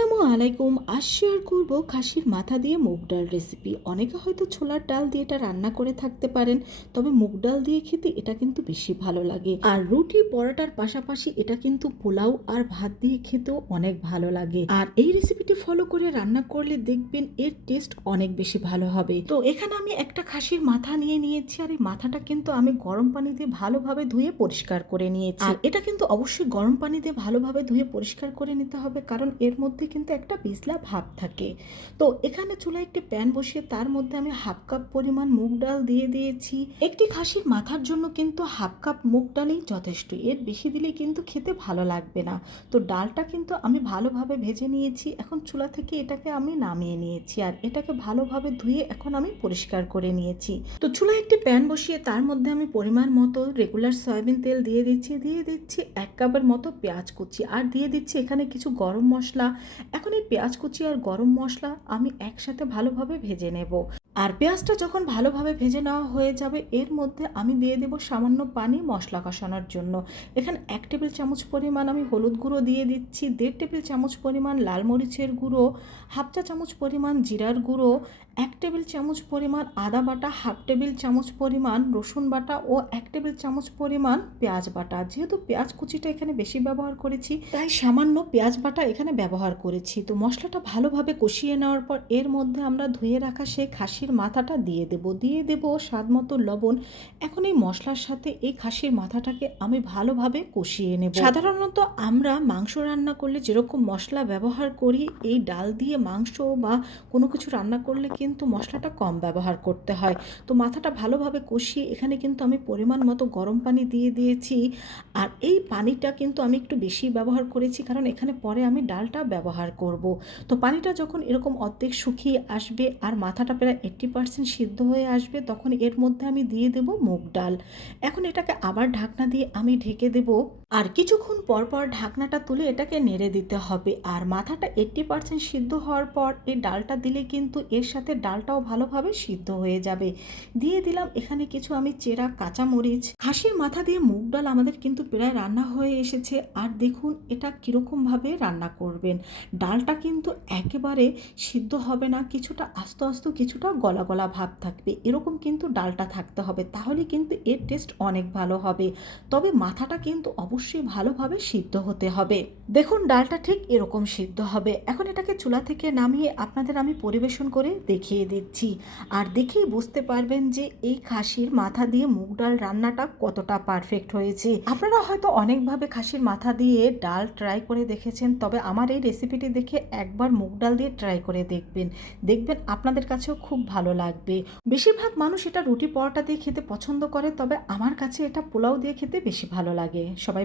আসসালামু আলাইকুম। আজ শেয়ার করব খাসির মাথা দিয়ে মুগ ডাল রেসিপি অনেকে হয়তো ছোলার ডাল দিয়ে এটা রান্না করে থাকতে পারেন, তবে মুগ ডাল দিয়ে খেতে এটা কিন্তু বেশি ভালো লাগে। আর রুটি পরোটার পাশাপাশি এটা কিন্তু পোলাও আর ভাত দিয়ে খেতেও অনেক ভালো লাগে। আর এই রেসিপিটি ফলো করে রান্না করলে দেখবেন এর টেস্ট অনেক বেশি ভালো হবে। তো এখানে আমি একটা খাসির মাথা নিয়ে নিয়েছি আর এই মাথাটা কিন্তু আমি গরম পানি দিয়ে ভালোভাবে ধুয়ে পরিষ্কার করে নিয়েছি। আর এটা কিন্তু অবশ্যই গরম পানি দিয়ে ভালোভাবে ধুয়ে পরিষ্কার করে নিতে হবে, কারণ এর মধ্যে কিন্তু একটা পিছলা ভাব থাকে। তো এখানে চুলায় একটি প্যান বসিয়ে তার মধ্যে আমি হাফ কাপ পরিমাণ মুগ ডাল দিয়ে দিয়েছি। একটি খাসির মাথার জন্য কিন্তু হাফ কাপ মুগ ডালেই যথেষ্ট। এর বেশি দিলে কিন্তু খেতে ভালো লাগবে না। তো ডালটা কিন্তু আমি ভালোভাবে ভেজে নিয়েছি। এখন চুলা থেকে এটাকে আমি নামিয়ে নিয়েছি আর এটাকে ভালোভাবে ধুয়ে এখন আমি পরিষ্কার করে নিয়েছি। তো চুলায় একটি প্যান বসিয়ে তার মধ্যে আমি পরিমাণ মতো রেগুলার সয়াবিন তেল দিয়ে দিচ্ছি। দিয়ে দিচ্ছি এক কাপের মতো পেঁয়াজ কুচি। আর দিয়ে দিচ্ছি এখানে কিছু গরম মশলা। এখন এই পেঁয়াজ কুচি আর গরম মশলা আমি একসাথে ভালোভাবে ভেজে নেব। আর পেঁয়াজটা যখন ভালোভাবে ভেজে নেওয়া হয়ে যাবে, এর মধ্যে আমি দিয়ে দেব সামান্য পানি মশলা কষানোর জন্য। এখানে এক টেবিল চামচ পরিমাণ আমি হলুদ গুঁড়ো দিয়ে দিচ্ছি, দেড় টেবিল চামচ পরিমাণ লাল মরিচের গুঁড়ো, হাফ চা চামচ পরিমাণ জিরার গুঁড়ো, এক টেবিল চামচ পরিমাণ আদা বাটা, হাফ টেবিল চামচ পরিমাণ রসুন বাটা ও এক টেবিল চামচ পরিমাণ পেঁয়াজ বাটা। যেহেতু পেঁয়াজ কুচিটা এখানে বেশি ব্যবহার করেছি, তাই সামান্য পেঁয়াজ বাটা এখানে ব্যবহার করেছি। তো মশলাটা ভালোভাবে কষিয়ে নেওয়ার পর এর মধ্যে আমরা ধুয়ে রাখা সেই খাসির মাথাটা দিয়ে দেব। দিয়ে দেব স্বাদ মতো লবণ। এখন এই মশলার সাথে এই খাসির মাথাটাকে আমি ভালোভাবে কষিয়ে নেব। সাধারণত আমরা মাংস রান্না করলে যেরকম মশলা ব্যবহার করি, এই ডাল দিয়ে মাংস বা কোনো কিছু রান্না করলে কিন্তু মশলাটা কম ব্যবহার করতে হয়। তো মাথাটা ভালোভাবে কষিয়ে এখানে কিন্তু আমি পরিমাণ মতো গরম পানি দিয়ে দিয়েছি। আর এই পানিটা কিন্তু আমি একটু বেশি ব্যবহার করেছি, কারণ এখানে পরে আমি ডালটা ব্যবহার করব। তো পানিটা যখন এরকম অর্ধেক শুকিয়ে আসবে আর মাথাটা প্রায় এইট্টি পার্সেন্ট সিদ্ধ হয়ে আসবে, তখন এর মধ্যে আমি দিয়ে দেব মুগ ডাল। এখন এটাকে আবার ঢাকনা দিয়ে আমি ঢেকে দেব। আর কিছুক্ষণ পর পর ঢাকনাটা তুলে এটাকে নেড়ে দিতে হবে। আর মাথাটা এইট্টি পার্সেন্ট সিদ্ধ হওয়ার পর এই ডালটা দিলে কিন্তু এর সাথে ডালটাও ভালোভাবে সিদ্ধ হয়ে যাবে। দিয়ে দিলাম এখানে কিছু আমি চেরা কাঁচামরিচ। খাসির মাথা দিয়ে মুগ ডাল আমাদের কিন্তু প্রায় রান্না হয়ে এসেছে। আর দেখুন এটা কীরকমভাবে রান্না করবেন। ডালটা কিন্তু একেবারে সিদ্ধ হবে না, কিছুটা আস্তে আস্তে, কিছুটা গলা গলা ভাব থাকবে। এরকম কিন্তু ডালটা থাকতে হবে, তাহলে কিন্তু এর টেস্ট অনেক ভালো হবে। তবে মাথাটা কিন্তু অবশ্যই ভালোভাবে সিদ্ধ হতে হবে। দেখুন, ডালটা ঠিক এরকম সিদ্ধ হবে। এখন এটাকে চুলা থেকে নামিয়ে আপনাদের আমি পরিবেশন করে দেখিয়ে দিচ্ছি। আর দেখেই বুঝতে পারবেন যে এই খাসির মাথা দিয়ে মুগ ডাল রান্নাটা কতটা পারফেক্ট হয়েছে। আপনারা হয়তো অনেকভাবে খাসির মাথা দিয়ে ডাল ট্রাই করে দেখেছেন, তবে আমার এই রেসিপিটি দেখে একবার মুগ ডাল দিয়ে ট্রাই করে দেখবেন। দেখবেন আপনাদের কাছেও খুব ভালো লাগবে। বেশিরভাগ মানুষ এটা রুটি পরোটা দিয়ে খেতে পছন্দ করে, তবে আমার কাছে এটা পোলাও দিয়ে খেতে বেশি ভালো লাগে। সবাই